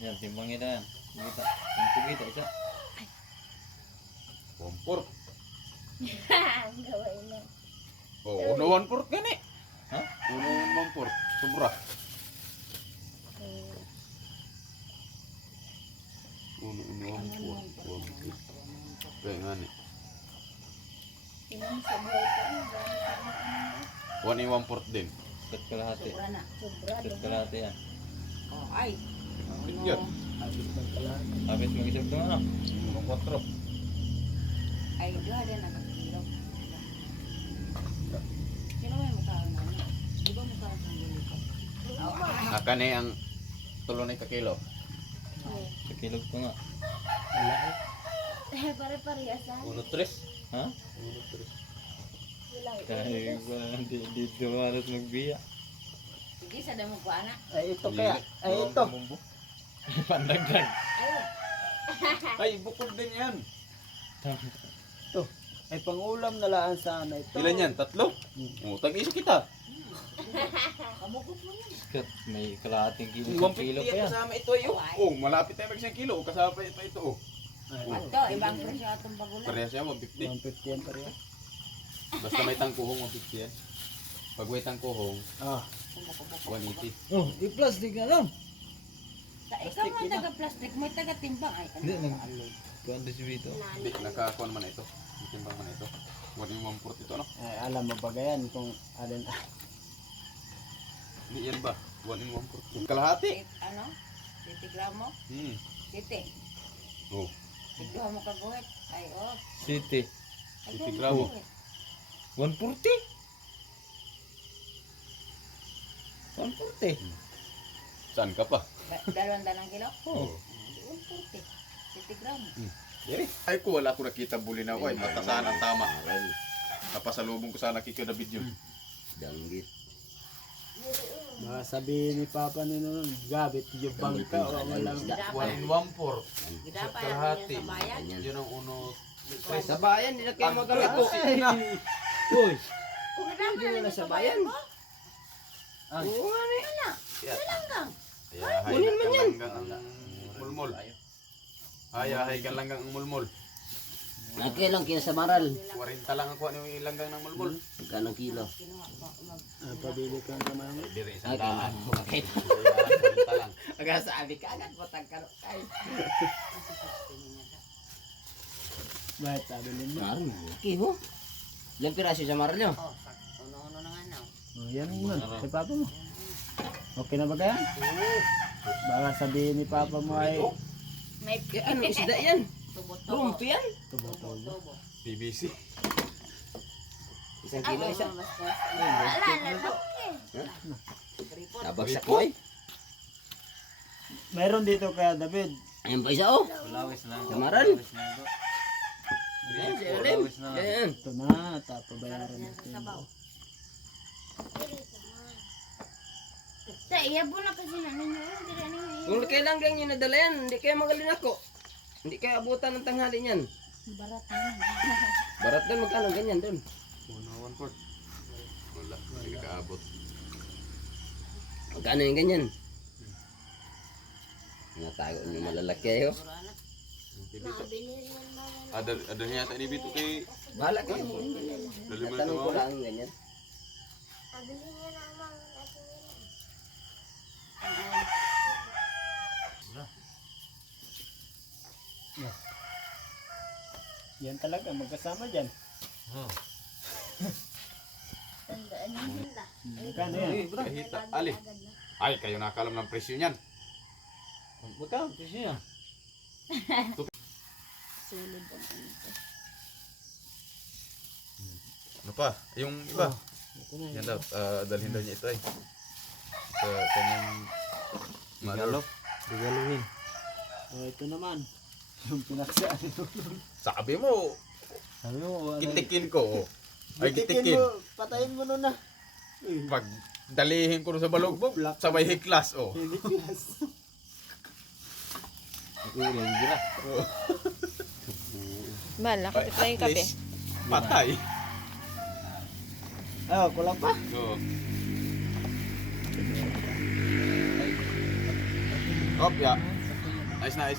Yan, timbangin na yan. Kita. Ang kita isa. Wampur. Ang gawain mo. Oh, uno wampur gani. Ha? Uno wampur. Sobra. Uno wampur. Wampur. Kaya ngani. Tingnan sa buhay ko. Ang dami One wampur din. Kat kalahati. Sobra na. sobra. Kat kalahati yan. Oh, ay. Yan. Habis mag-isip ko ano? Uno kwatro. Ay, doon din nakakilog. Sino may mukha na? Di ba mukha sa gulo ko? Aka ni ang tulo na kakilo. Sa kilog ko nga. Pare-parehasan. Uno tres. Ha? Uno tres. Wala. Kaya di dumaras magbiya. Sige, sa damo ko anak. Ay, ito kaya. Ay, ito. Pandagdag. Ay, bukod din yan. Ito. Ay, pangulam na laan sana ito. Ilan yan? Tatlo? Oh, tag-isa kita. Kamukot mo yan. Kat may kalahating kilo. 150 Kilo pa yan yan. kasama ito ay oh. Malapit tayo mag 1 kilo. Kasama pa ito oh. Ay, Ito, ibang presyo atong bagulan. Parehas yan, 150. 150 yan pareha. Basta may tangkuhong, 150 yan. Pag may tangkuhong, Ah. 180. Oh, i-plastic na lang. Ikaw man taga-plastic, may taga-timbang. Ay, Hindi, ano? Kuan din si Vito. Hindi, nakakuha naman ito.Itimbang man ito. 140 ito, no? Ay, alam mo ba yan kung alin. Hindi yan ba? 140. Kalahati. Ano? 50 gramo? Hmm. 50. Oh. Tigduha mo kaguhit. Ay, oh. City. Ay, 50 duha mo gramo. kaguhit. 140. 140. Saan ka pa? Dalawang dalang kilo? Oh. 140. 50 gramo. Diri. Ay ko, wala ko nakita buli na. Ay, matasan ang tama. Napasalubong ko sana kikyo na video. Danggit. Baka sabihin ni Papa ni noon, gabit yung bangka o walang. 114. Gidapay Kalahati. natin sa bayan. Yun ang uno. Sa bayan, hindi na kayo magamit po. Uy, Kung gidapay Hindi natin wala sa sa bayan bayan. mo. oo nga ni. Langgang. Kunin man yan. Mulmol. Ayahay ka lang ang mulmol. Nakilang kilo sa maral. 40 lang ako ano yung ilanggang ng mulmol. Magkano kilo? Kinuha ko. Pabili ka ng kamay mo. Diri Ay, daan. okay. 40 lang. Agasabi ka agad po tagkaro. Ay. Bakit pabili mo? Maral. Okay ho. Ilang piraso sa maral nyo? Oh, uno-uno na nga now. Oh, yan yun. Si Papa mo. Okay na ba kaya? Baka sabihin ni Papa mo ay May Ano isda yan? tubo-tubo. Rumpi yan? tubo-tubo. Tubo-tubo. BBC. Isang kilo isa. Wala na lang. Report. Tabag sa koy. Mayroon dito kaya David. Ayun pa isa oh. Lawis lang. Sa maral. Lawis lang ito. Yan, si Alim. Lawis na lang. Yan. Ito na, tapabayaran Sarap niya sa natin. sabaw. Sa iya po na kasi na ninyo. Hindi na ninyo. Kung kailangan nyo nadala yan, hindi kayo magaling ako. Hindi kayo abutan ng tanghali niyan. Barat naman. Barat doon, magkano ganyan doon? 114. Wala, hindi ka kaabot. Magkano yung ganyan? Natago nyo malalaki ayo. Nabili rin naman. Ada niya yata ni Bito kay Bahala kayo. dali mo Tanong ko ito. lang ang ganyan. Nabili niya naman. Yan talaga, magkasama dyan. Tandaan niyo. Magkano yan? Kahita, ali. Ay, kayo nakalam ng presyo niyan. Magkano presyo niya? Sulod ang ano. Ano pa? Yung iba. Ito na Yan daw, dalhin daw niya ito ay. Sa kanyang Regalo. Regaluhin. Oh, ito naman. Yung pinaksaan ito. Sabi mo, Sabi mo, kitikin ko. Ay, Gitikin kitikin. mo, patayin mo nun na. Pag dalihin ko sa balugbog, sabay hiklas, oh. Hindi kilas. Uling gira. Mal, nakapit lang yung kape. Patay. Oh, kulang pa. Oo. Kopya. Ayos na, ayos.